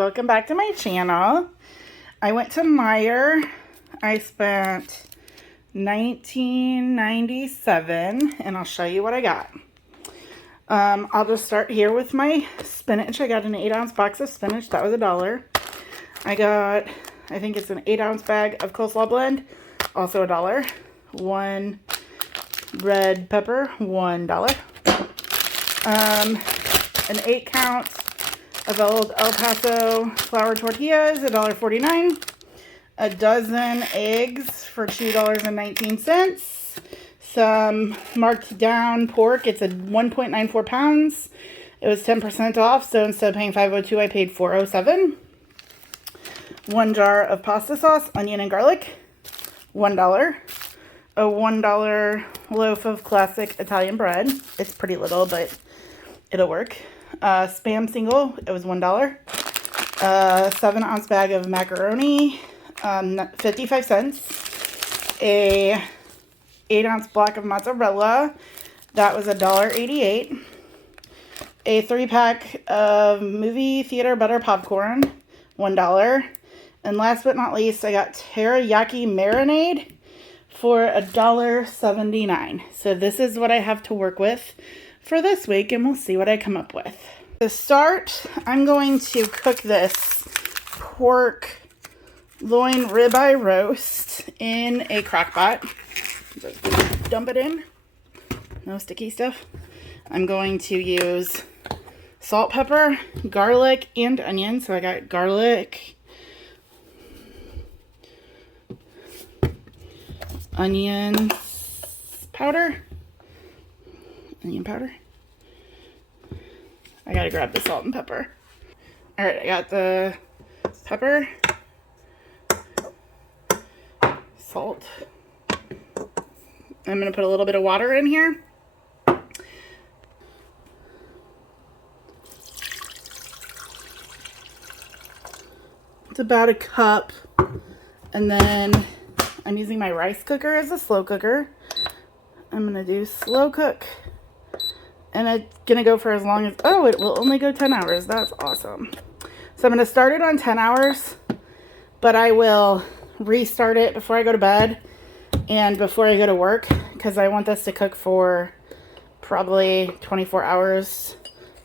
Welcome back to my channel. I went to Meijer. I spent $19.97 and I'll show you what I got. I'll just start here with my spinach. I got an 8-ounce box of spinach. That was $1. I got, I think it's an 8-ounce bag of coleslaw blend, also $1. 1 red pepper, $1. An 8-count of old El Paso flour tortillas, $1.49. A dozen eggs for $2.19. Some marked down pork. It's a 1.94 pounds. It was 10% off, so instead of paying $5.02, I paid $4.07. 1 jar of pasta sauce, onion and garlic, $1. A $1 loaf of classic Italian bread. It's pretty little, but it'll work. Spam single, it was $1. 7-ounce bag of macaroni, 55 cents. A 8-ounce block of mozzarella, that was $1.88. A 3-pack of movie theater butter popcorn, $1. And last but not least, I got teriyaki marinade for $1.79. So this is what I have to work with for this week, and we'll see what I come up with. To start, I'm going to cook this pork loin ribeye roast in a crock pot. Just dump it in. No sticky stuff. I'm going to use salt, pepper, garlic, and onion. So I got garlic, onion powder. Onion powder. I gotta grab the salt and pepper. Alright, I got the pepper, salt. I'm gonna put a little bit of water in here. It's about a cup. And then I'm using my rice cooker as a slow cooker. I'm gonna do slow cook. And it's gonna go for as long as, oh, it will only go 10 hours. That's awesome. So I'm gonna start it on 10 hours, but I will restart it before I go to bed and before I go to work, because I want this to cook for probably 24 hours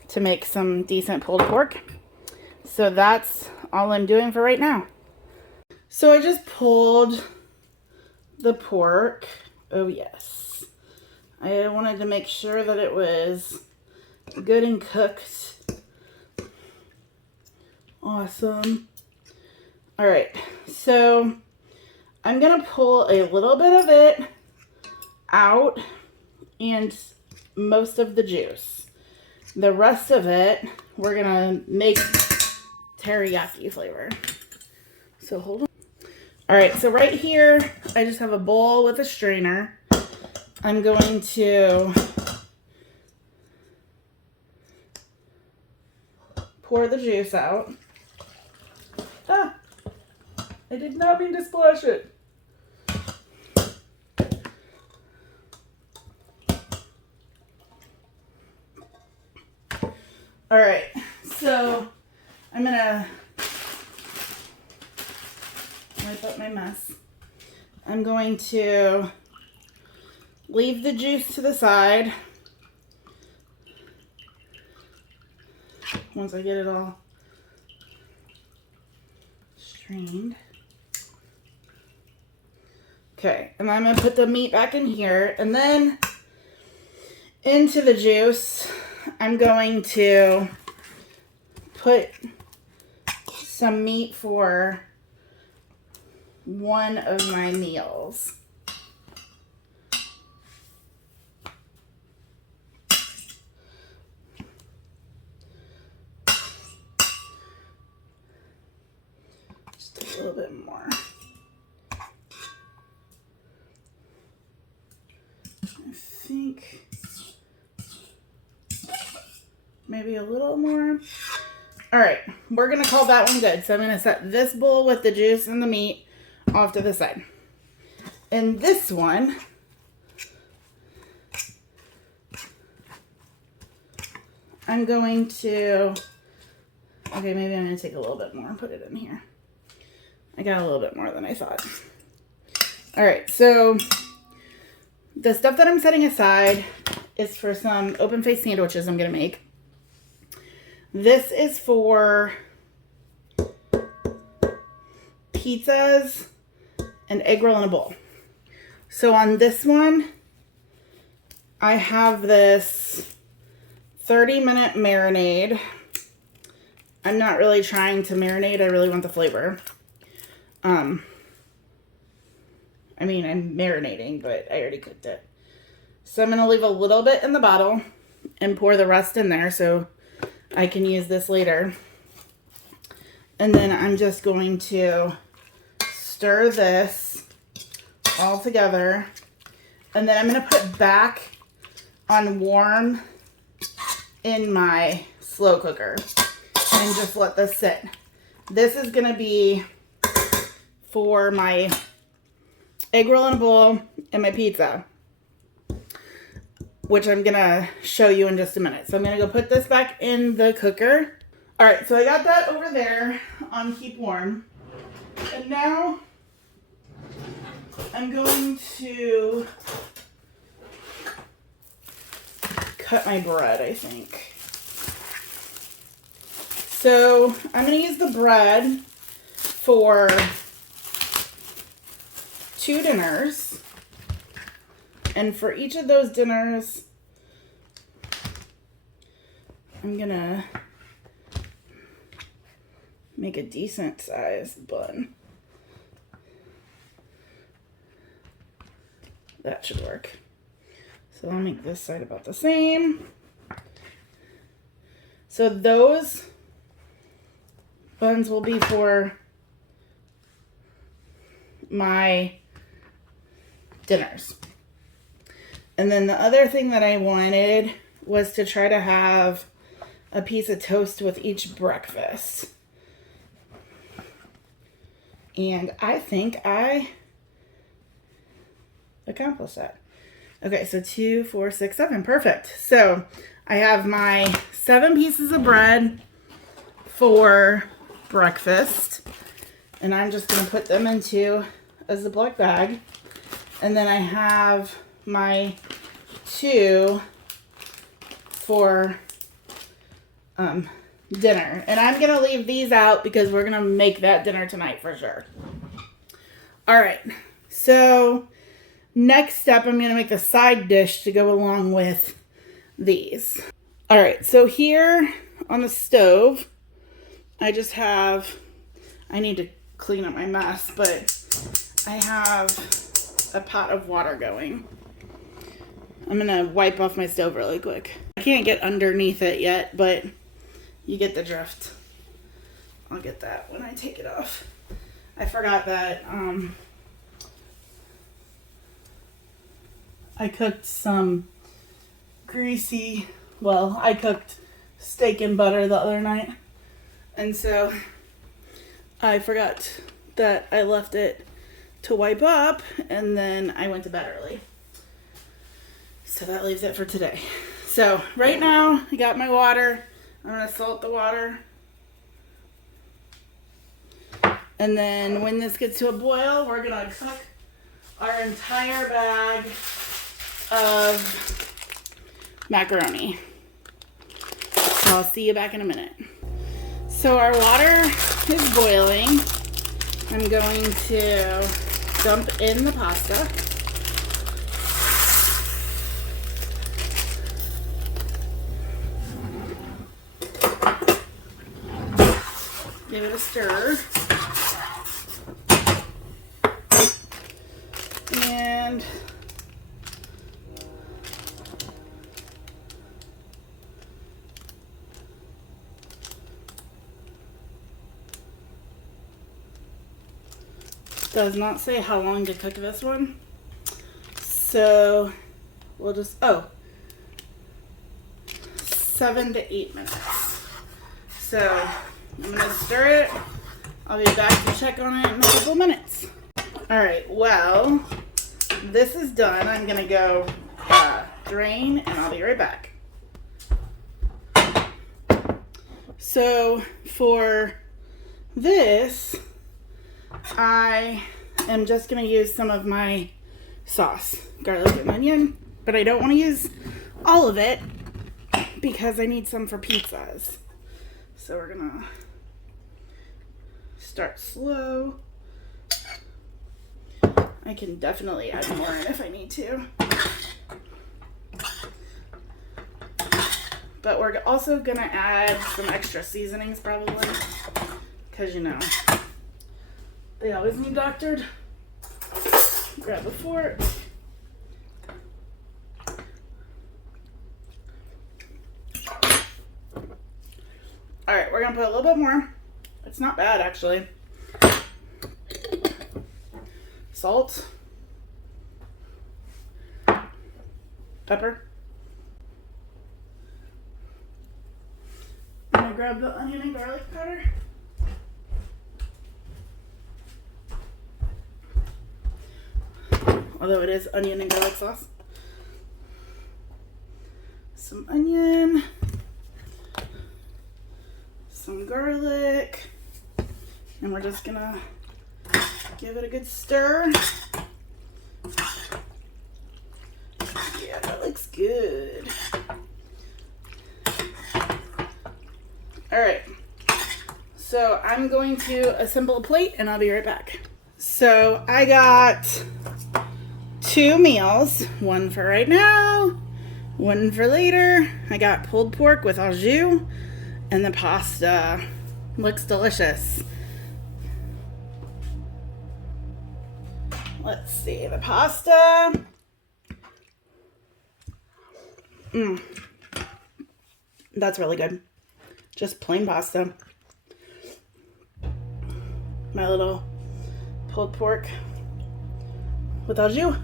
to make some decent pulled pork. So that's all I'm doing for right now. So I just pulled the pork. Oh yes. I wanted to make sure that it was good and cooked. Awesome. All right, so I'm gonna pull a little bit of it out and most of the juice. The rest of it, we're gonna make teriyaki flavor. So hold on. All right, so right here, I just have a bowl with a strainer. I'm going to pour the juice out. Ah, I did not mean to splash it. All right, so I'm gonna wipe up my mess. I'm going to leave the juice to the side once I get it all strained. Okay, and I'm going to put the meat back in here, and then into the juice I'm going to put some meat for one of my meals. A little bit more. I think maybe a little more. All right, we're gonna call that one good. So I'm gonna set this bowl with the juice and the meat off to the side. And this one, I'm going to Okay, maybe I'm gonna take a little bit more and put it in here. I got a little bit more than I thought. All right, so the stuff that I'm setting aside is for some open face sandwiches I'm gonna make. This is for pizzas and egg roll in a bowl. So on this one, I have this 30-minute marinade. I'm not really trying to marinate. I really want the flavor. I mean, I'm marinating, but I already cooked it. So I'm going to leave a little bit in the bottle and pour the rest in there so I can use this later. And then I'm just going to stir this all together. And then I'm going to put back on warm in my slow cooker and just let this sit. This is going to be for my egg roll in a bowl and my pizza, which I'm going to show you in just a minute. So I'm going to go put this back in the cooker. All right, so I got that over there on keep warm. And now I'm going to cut my bread, I think. So I'm going to use the bread for 2 dinners. And for each of those dinners, I'm going to make a decent sized bun. That should work. So I'll make this side about the same. So those buns will be for my dinners. And then the other thing that I wanted was to try to have a piece of toast with each breakfast. And I think I accomplished that. Okay, so 2, 4, 6, 7. Perfect. So I have my 7 pieces of bread for breakfast. And I'm just going to put them into a Ziploc bag. And then I have my 2 for dinner. And I'm going to leave these out because we're going to make that dinner tonight for sure. All right. So next step, I'm going to make the side dish to go along with these. All right. So here on the stove, I need to clean up my mess, but I have a pot of water going. I'm going to wipe off my stove really quick. I can't get underneath it yet, but you get the drift. I'll get that when I take it off. I forgot that I cooked some I cooked steak and butter the other night. And so I forgot that I left it to wipe up, and then I went to bed early. So that leaves it for today. So right now I got my water. I'm going to salt the water. And then when this gets to a boil, we're going to cook our entire bag of macaroni. So I'll see you back in a minute. So our water is boiling. I'm going to dump in the pasta. Give it a stir. And does not say how long to cook this one. So we'll just, 7 to 8 minutes. So I'm going to stir it. I'll be back to check on it in a couple minutes. All right, well, this is done. I'm going to go drain, and I'll be right back. So for this, I am just going to use some of my sauce, garlic and onion, but I don't want to use all of it because I need some for pizzas. So we're going to start slow. I can definitely add more in if I need to. But we're also going to add some extra seasonings probably, because you know, they always need doctored. Grab a fork. Alright, we're going to put a little bit more. It's not bad actually. Salt. Pepper. I'm going to grab the onion and garlic powder. Although it is onion and garlic sauce. Some onion. Some garlic. And we're just going to give it a good stir. Yeah, that looks good. Alright, so I'm going to assemble a plate and I'll be right back. So I got 2 meals, one for right now, one for later. I got pulled pork with au jus and the pasta. Looks delicious. Let's see, the pasta. That's really good. Just plain pasta. My little pulled pork with au jus.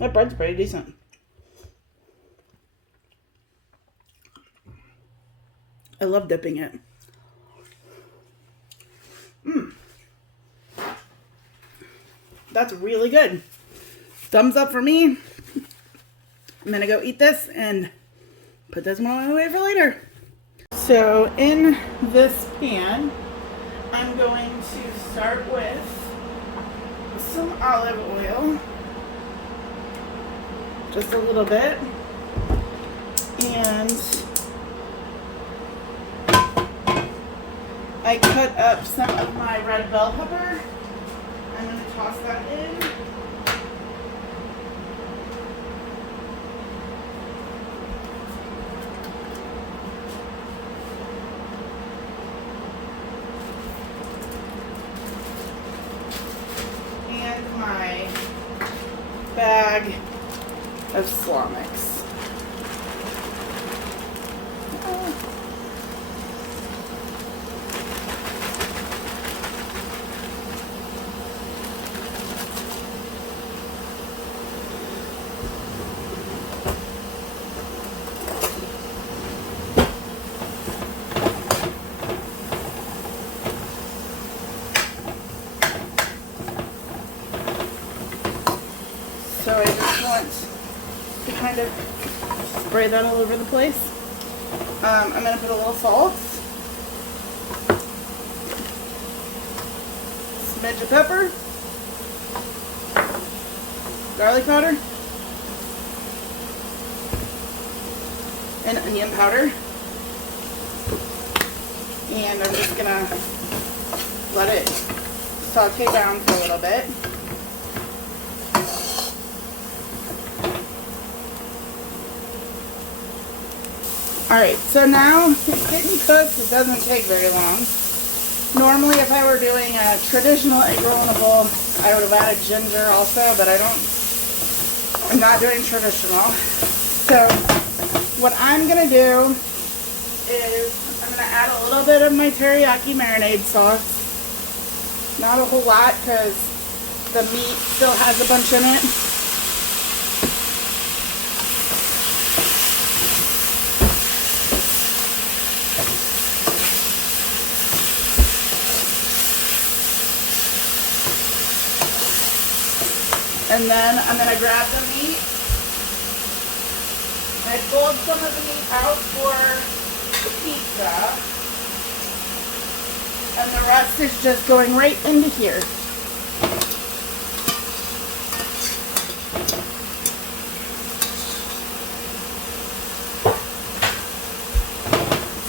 That bread's pretty decent. I love dipping it. That's really good. Thumbs up for me. I'm gonna go eat this and put this one away for later. So in this pan, I'm going to start with some olive oil. Just a little bit. And I cut up some of my red bell pepper. I'm going to toss that in. And my bag of slaw mix. So I just want to kind of spray that all over the place. I'm going to put a little salt, smidge of pepper, garlic powder, and onion powder. And I'm just going to let it saute down for a little bit. Alright, so now it's getting cooked. It doesn't take very long. Normally, if I were doing a traditional egg roll in a bowl, I would have added ginger also, but I'm not doing traditional. So what I'm going to do is I'm going to add a little bit of my teriyaki marinade sauce. Not a whole lot because the meat still has a bunch in it. And then I'm going to grab the meat I pulled some of the meat out for the pizza, and the rest is just going right into here.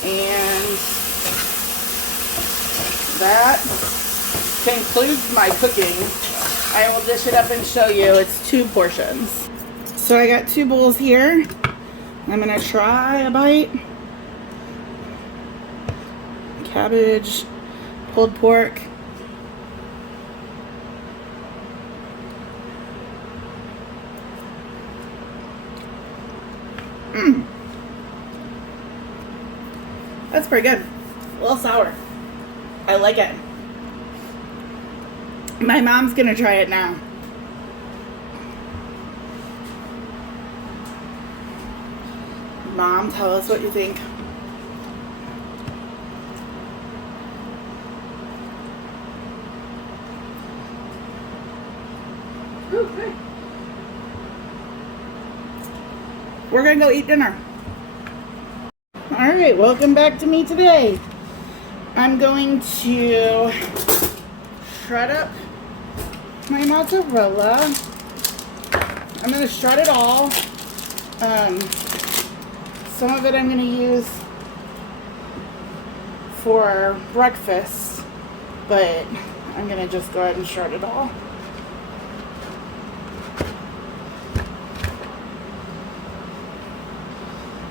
And that concludes my cooking. I will dish it up and show you. It's 2 portions. So I got 2 bowls here. I'm gonna try a bite. Cabbage, pulled pork. That's pretty good. A little sour. I like it. My mom's gonna try it now. Mom, tell us what you think. Ooh, good. We're gonna go eat dinner. Alright, welcome back to me today. I'm going to shred up my mozzarella. I'm going to shred it all. Some of it I'm going to use for breakfast, but I'm going to just go ahead and shred it all.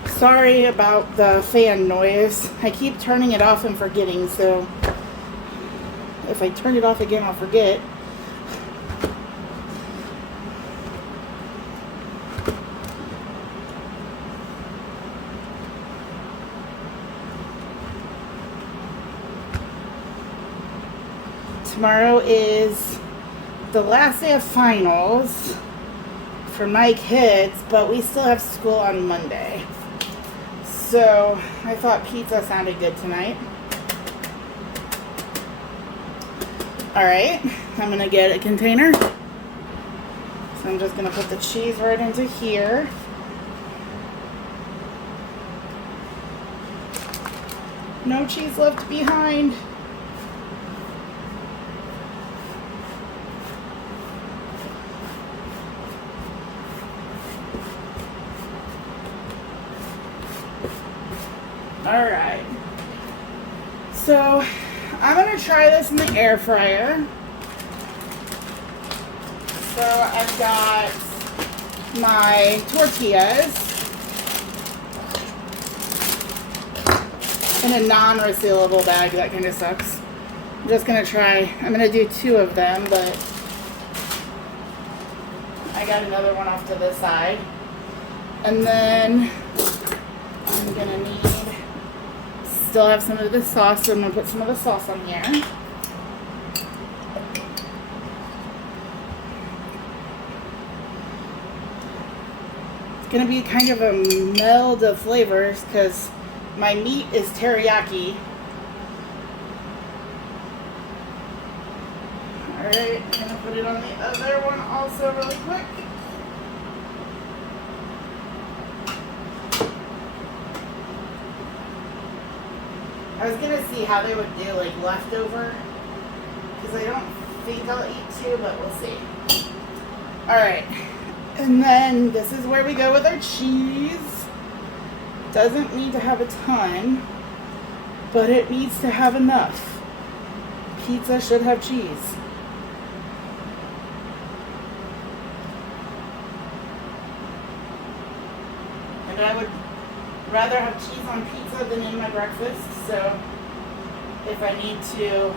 Sorry about the fan noise. I keep turning it off and forgetting, so if I turn it off again, I'll forget. Tomorrow is the last day of finals for my kids, but we still have school on Monday. So I thought pizza sounded good tonight. Alright, I'm going to get a container. So I'm just going to put the cheese right into here. No cheese left behind. Alright, so I'm going to try this in the air fryer. So I've got my tortillas in a non-resealable bag. That kind of sucks. I'm just going to try, I'm going to do 2 of them, but I got another one off to the side. And then I'm going to need, still have some of the sauce, so I'm going to put some of the sauce on here. It's going to be kind of a meld of flavors because my meat is teriyaki. Alright, I'm going to put it on the other one also really quick. I was going to see how they would do like leftover, because I don't think I'll eat 2, but we'll see. Alright, and then this is where we go with our cheese. Doesn't need to have a ton, but it needs to have enough. Pizza should have cheese. And I would rather have cheese on pizza than in my breakfast, so if I need to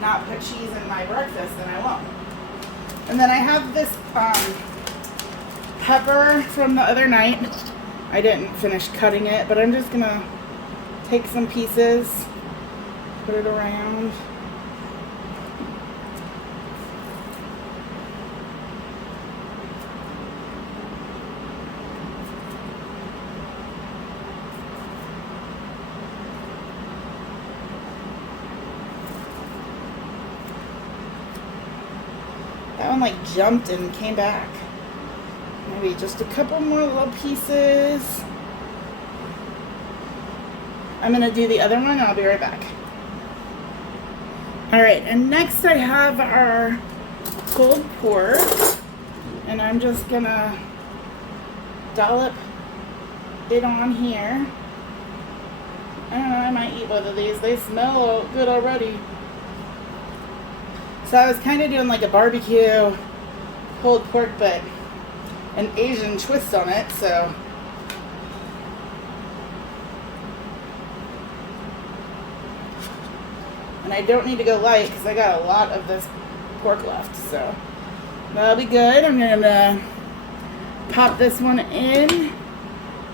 not put cheese in my breakfast, then I won't. And then I have this pepper from the other night. I didn't finish cutting it, but I'm just gonna take some pieces, put it around. That one like jumped and came back. Maybe just a couple more little pieces. I'm gonna do the other one and I'll be right back. All right, and next I have our pulled pork, and I'm just gonna dollop it on here. I don't know, I might eat both of these. They smell good already. So I was kind of doing like a barbecue pulled pork, but an Asian twist on it, so. And I don't need to go light because I got a lot of this pork left, so that'll be good. I'm gonna pop this one in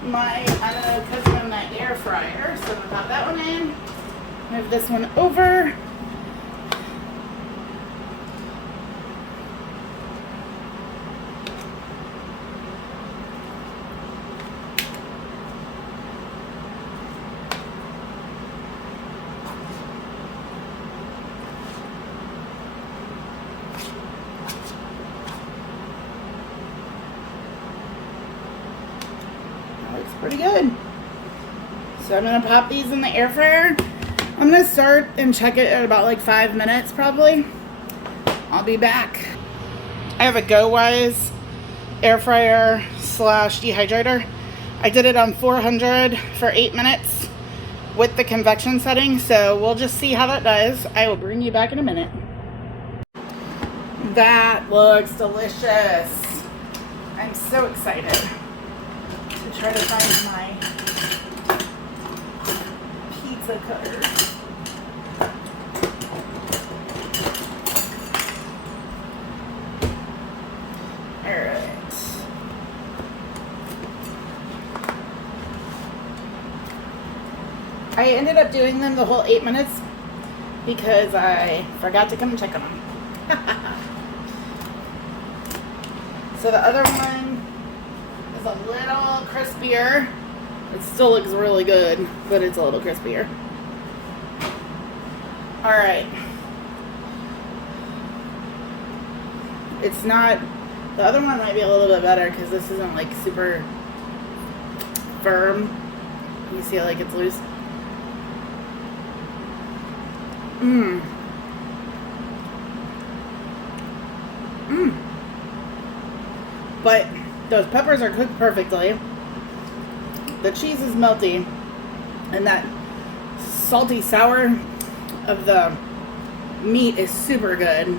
I'm gonna cook it in my air fryer, so I'm gonna pop that one in, move this one over. Pretty good. So I'm gonna pop these in the air fryer. I'm gonna start and check it at about like 5 minutes probably. I'll be back. I have a GoWise air fryer slash dehydrator. I did it on 400 for 8 minutes with the convection setting, so we'll just see how that does. I will bring you back in a minute. That looks delicious. I'm so excited to try to find my pizza cutter. Alright. I ended up doing them the whole 8 minutes because I forgot to come and check on them. So the other one is a little crispier. It still looks really good, but it's a little crispier. Alright. It's not, the other one might be a little bit better because this isn't like super firm. You see like it's loose. But those peppers are cooked perfectly. The cheese is melty, and that salty sour of the meat is super good.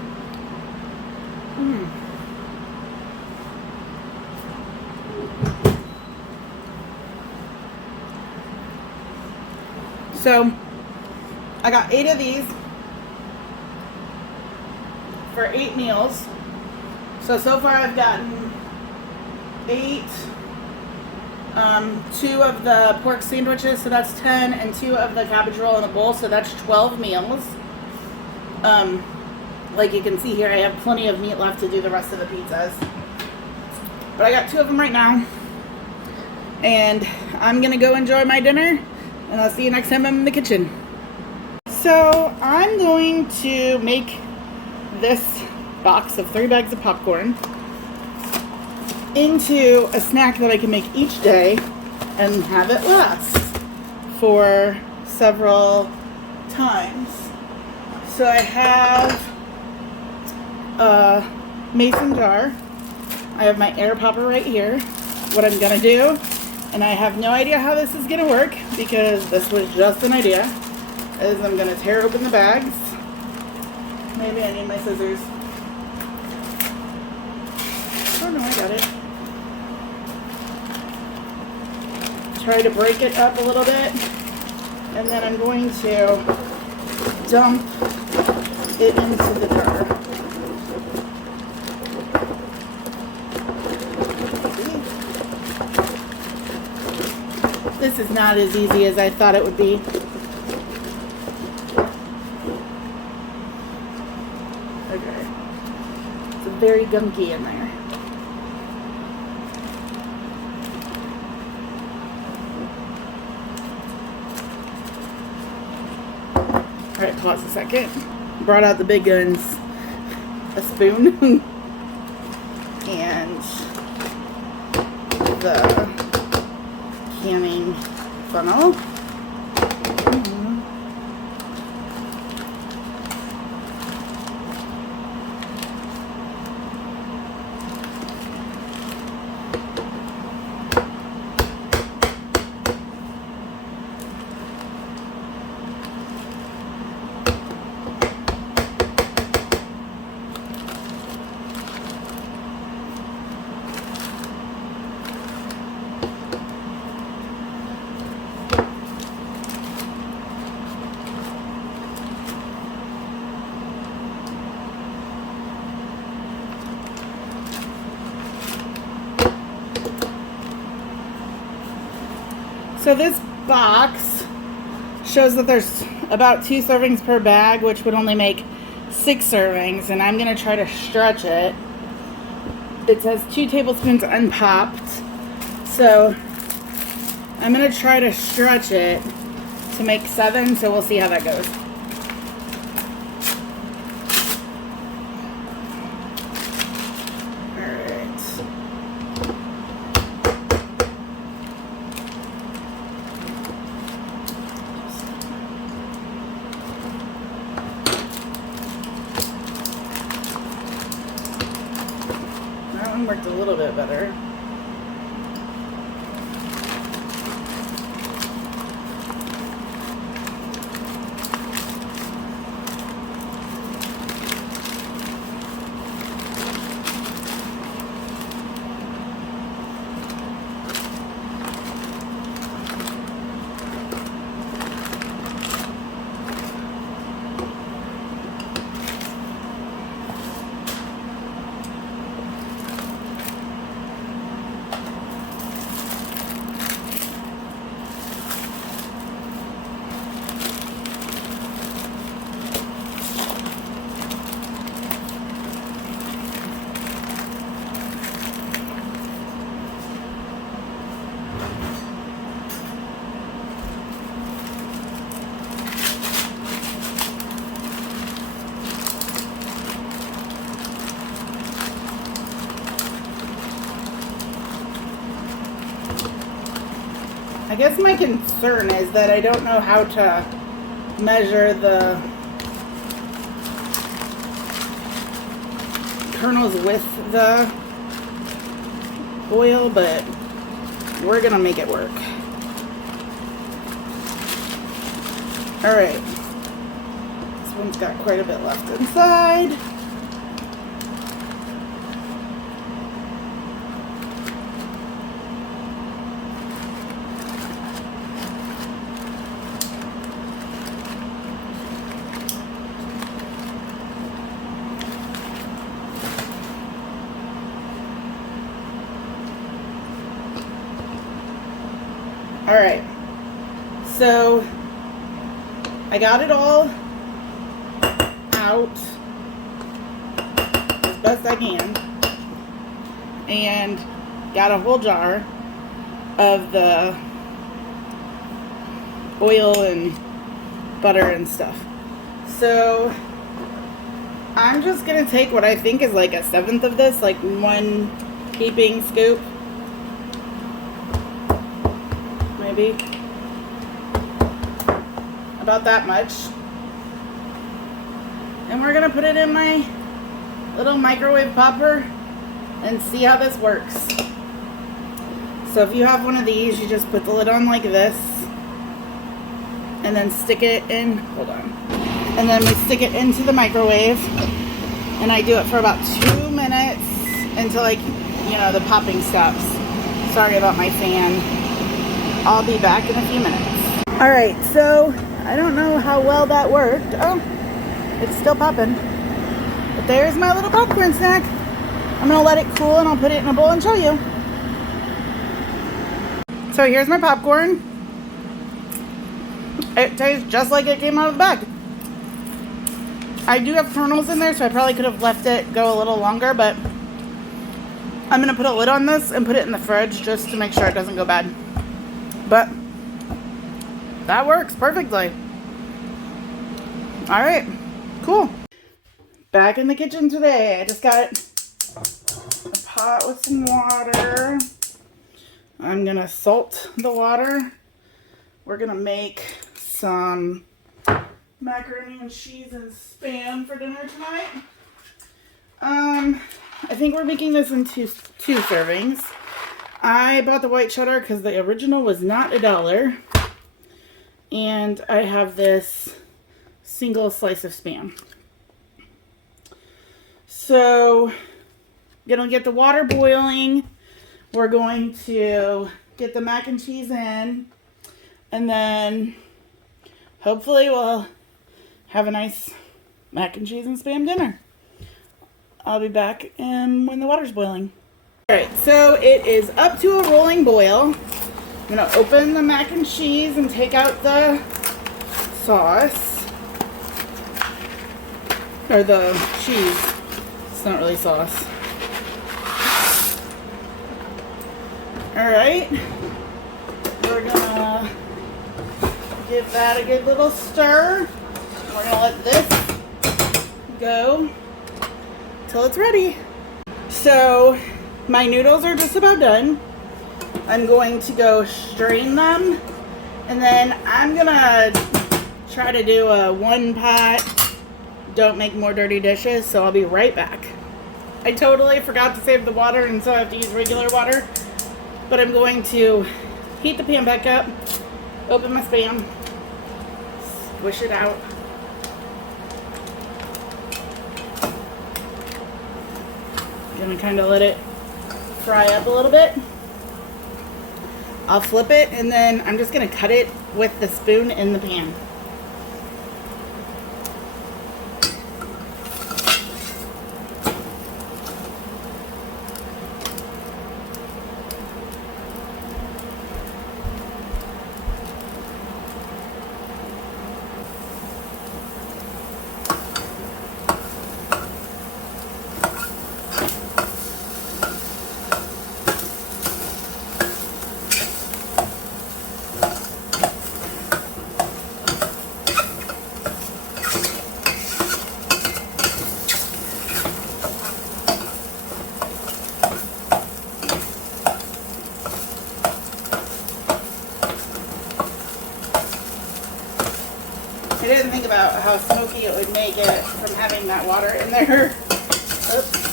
So I got 8 of these for 8 meals. So far I've gotten 8, 2 of the pork sandwiches, so that's 10, and 2 of the cabbage roll in a bowl, so that's 12 meals. Like you can see here, I have plenty of meat left to do the rest of the pizzas. But I got 2 of them right now. And I'm gonna go enjoy my dinner, and I'll see you next time I'm in the kitchen. So I'm going to make this box of 3 bags of popcorn into a snack that I can make each day and have it last for several times. So I have a mason jar. I have my air popper right here. What I'm gonna do, and I have no idea how this is gonna work because this was just an idea, is I'm gonna tear open the bags. Maybe I need my scissors. Oh no, I got it. Try to break it up a little bit, and then I'm going to dump it into the jar. See? This is not as easy as I thought it would be. Okay. It's very gunky in there. Alright, pause a second. Brought out the big guns. A spoon. And the canning funnel. So this box shows that there's about 2 servings per bag, which would only make 6 servings, and I'm going to try to stretch it. It says 2 tablespoons unpopped, so I'm going to try to stretch it to make 7, so we'll see how that goes. Worked a little bit better. I guess my concern is that I don't know how to measure the kernels with the oil, but we're gonna make it work. All right, this one's got quite a bit left inside. All right, so I got it all out as best I can and got a whole jar of the oil and butter and stuff. So I'm just gonna take what I think is like 1/7 of this, like 1 heaping scoop. Maybe about that much, and we're gonna put it in my little microwave popper and see how this works. So if you have one of these, you just put the lid on like this and then stick it in, hold on, and then we stick it into the microwave, and I do it for about 2 minutes until, like, you know, the popping stops. Sorry about my fan. I'll be back in a few minutes. All right, so I don't know how well that worked. Oh, it's still popping. But there's my little popcorn snack. I'm gonna let it cool and I'll put it in a bowl and show you. So here's my popcorn. It tastes just like it came out of the bag. I do have kernels in there, so I probably could have left it go a little longer, but I'm gonna put a lid on this and put it in the fridge just to make sure it doesn't go bad. But that works perfectly. All right, cool. Back in the kitchen today. I just got a pot with some water. I'm gonna salt the water. We're gonna make some macaroni and cheese and Spam for dinner tonight. I think we're making this in two servings. I bought the white cheddar because the original was not $1. And I have this single slice of Spam. So, gonna get the water boiling. We're going to get the mac and cheese in. And then hopefully we'll have a nice mac and cheese and Spam dinner. I'll be back when the water's boiling. Alright, so it is up to a rolling boil. I'm going to open the mac and cheese and take out the sauce. Or the cheese. It's not really sauce. Alright. We're going to give that a good little stir. We're going to let this go till it's ready. So my noodles are just about done. I'm going to go strain them, and then I'm gonna try to do a one pot, don't make more dirty dishes, so I'll be right back. I totally forgot to save the water, and so I have to use regular water, but I'm going to heat the pan back up, open my Spam, squish it out. Gonna kind of let it fry up a little bit. I'll flip it, and then I'm just gonna cut it with the spoon in the pan. I didn't think about how smoky it would make it from having that water in there. Oops.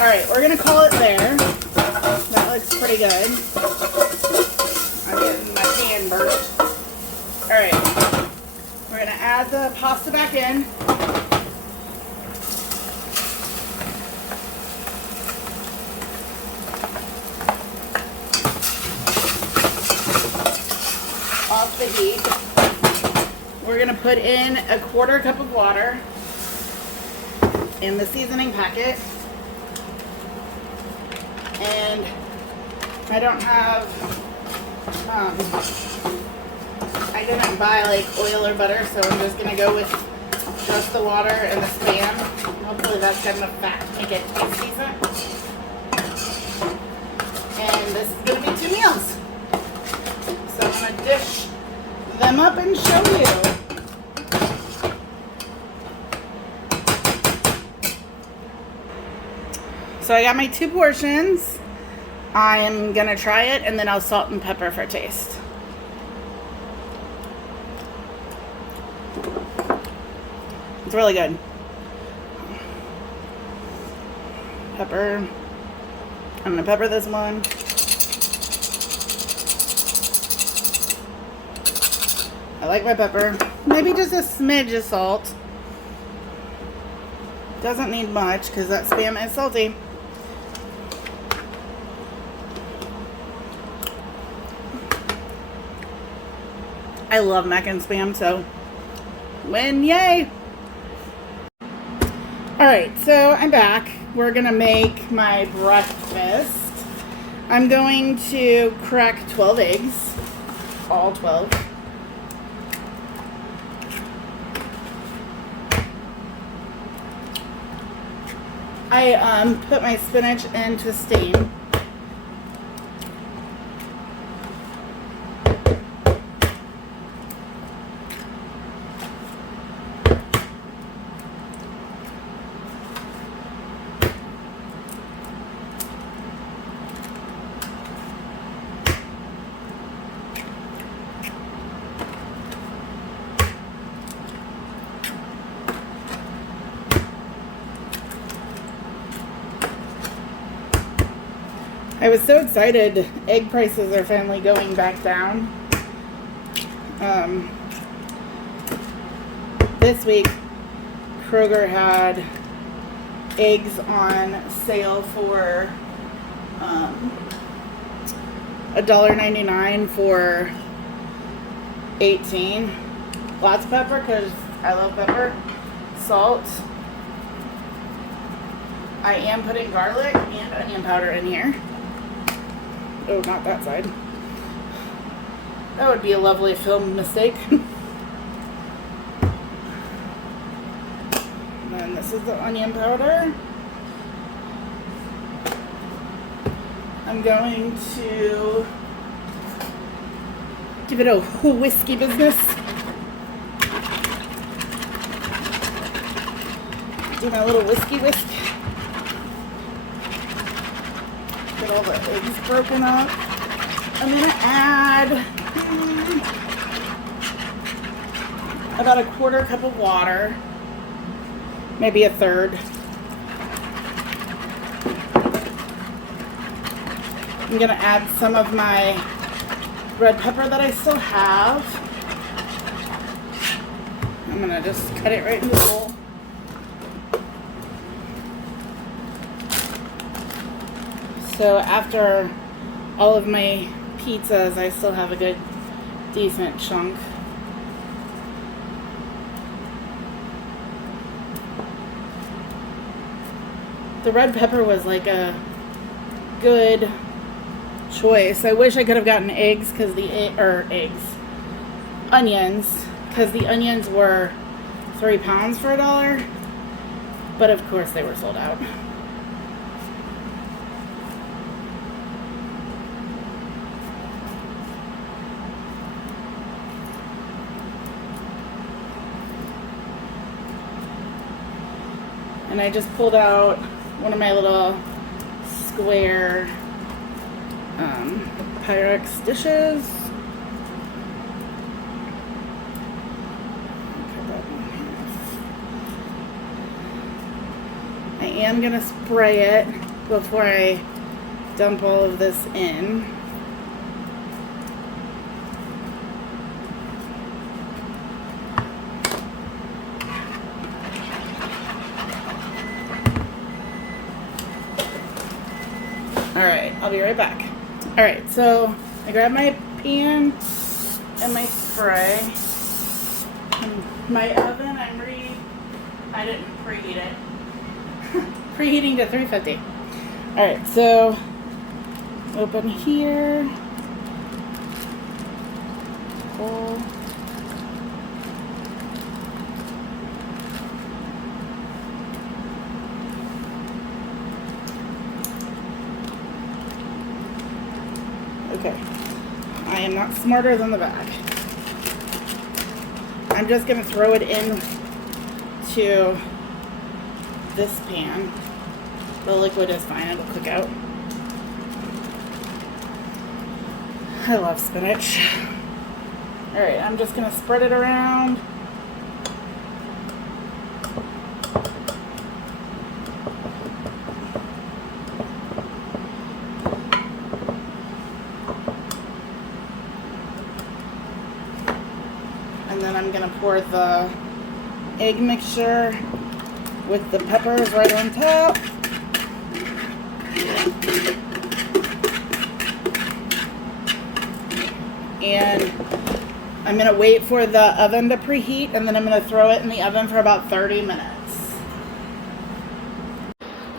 Alright, we're going to call it there. That looks pretty good. I'm getting my pan burnt. Alright, we're going to add the pasta back in. Off the heat. We're going to put in a 1/4 cup of water in the seasoning packet. And I don't have, I didn't buy like oil or butter, so I'm just going to go with just the water and the Spam. Hopefully that's got enough fat to make it taste decent. And this is going to be 2 meals. So I'm going to dish them up and show you. So I got my 2 portions. I am going to try it, and then I'll salt and pepper for taste. It's really good. Pepper. I'm going to pepper this one. I like my pepper. Maybe just a smidge of salt. Doesn't need much because that Spam is salty. I love mac and Spam, so win, yay! Alright, so I'm back. We're gonna make my breakfast. I'm going to crack 12 eggs. All 12. I put my spinach into steam. I was so excited. Egg prices are finally going back down. This week, Kroger had eggs on sale for $1.99 for 18. Lots of pepper because I love pepper. Salt. I am putting garlic and onion powder in here. Oh, not that side. That would be a lovely film mistake. And this is the onion powder. I'm going to give it a whiskey business. Do my little whiskey whisk. Get all the eggs broken up. I'm going to add about a quarter cup of water. Maybe a third. I'm going to add some of my red pepper that I still have. I'm going to just cut it right in the bowl. So after all of my pizzas, I still have a good, decent chunk. The red pepper was like a good choice. I wish I could have gotten eggs because onions, because the onions were 3 pounds for $1, but of course they were sold out. And I just pulled out one of my little square Pyrex dishes. I am going to spray it before I dump all of this in. Alright, I'll be right back. Alright, so I grabbed my pan and my spray. And my oven, I didn't preheat it. Preheating to 350. Alright, so open here. Pull. Okay, I am not smarter than the bag. I'm just going to throw it in to this pan. The liquid is fine, it'll cook out. I love spinach. Alright, I'm just going to spread it around. And then I'm going to pour the egg mixture with the peppers right on top. And I'm going to wait for the oven to preheat, and then I'm going to throw it in the oven for about 30 minutes.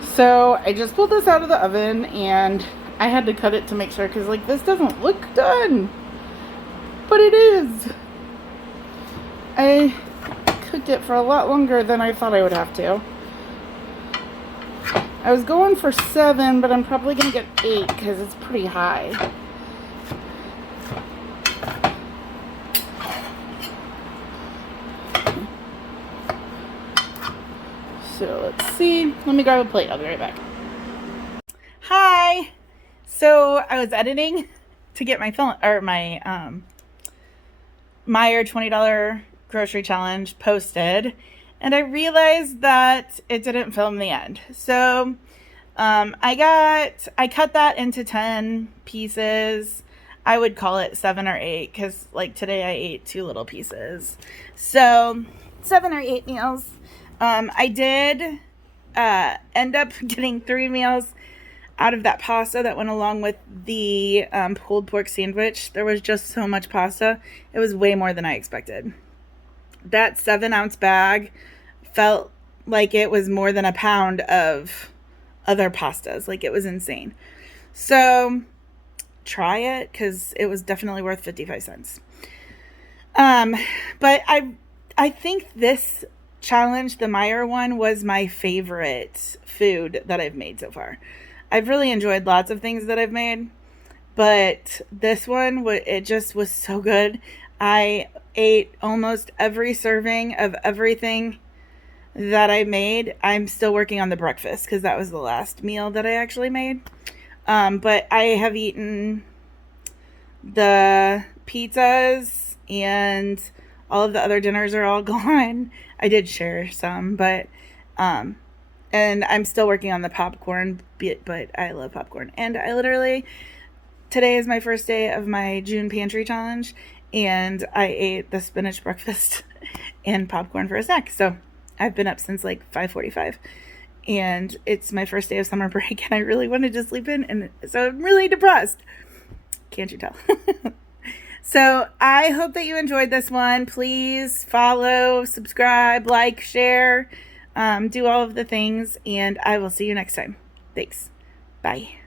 So I just pulled this out of the oven, and I had to cut it to make sure, because like this doesn't look done, but it is. I cooked it for a lot longer than I thought I would have to. I was going for 7, but I'm probably going to get 8 because it's pretty high. So let's see. Let me grab a plate. I'll be right back. Hi. So I was editing to get my film or my Meijer $20 grocery challenge posted, and I realized that it didn't film the end. So I cut that into 10 pieces. I would call it 7 or 8 because like today I ate 2 little pieces. So 7 or 8 meals. I did end up getting 3 meals out of that pasta that went along with the pulled pork sandwich. There was just so much pasta. It was way more than I expected. That 7-ounce bag felt like it was more than a pound of other pastas. Like, it was insane. So try it because it was definitely worth 55 cents. But I think this challenge, the Meyer one, was my favorite food that I've made so far. I've really enjoyed lots of things that I've made, but this one, it just was so good. I ate almost every serving of everything that I made. I'm still working on the breakfast because that was the last meal that I actually made. But I have eaten the pizzas and all of the other dinners are all gone. I did share some, but and I'm still working on the popcorn bit, but I love popcorn. And today is my first day of my June pantry challenge, and I ate the spinach breakfast and popcorn for a snack. So I've been up since like 5:45, and it's my first day of summer break, and I really wanted to sleep in, and so I'm really depressed. Can't you tell? So I hope that you enjoyed this one. Please follow, subscribe, like, share, do all of the things, and I will see you next time. Thanks. Bye.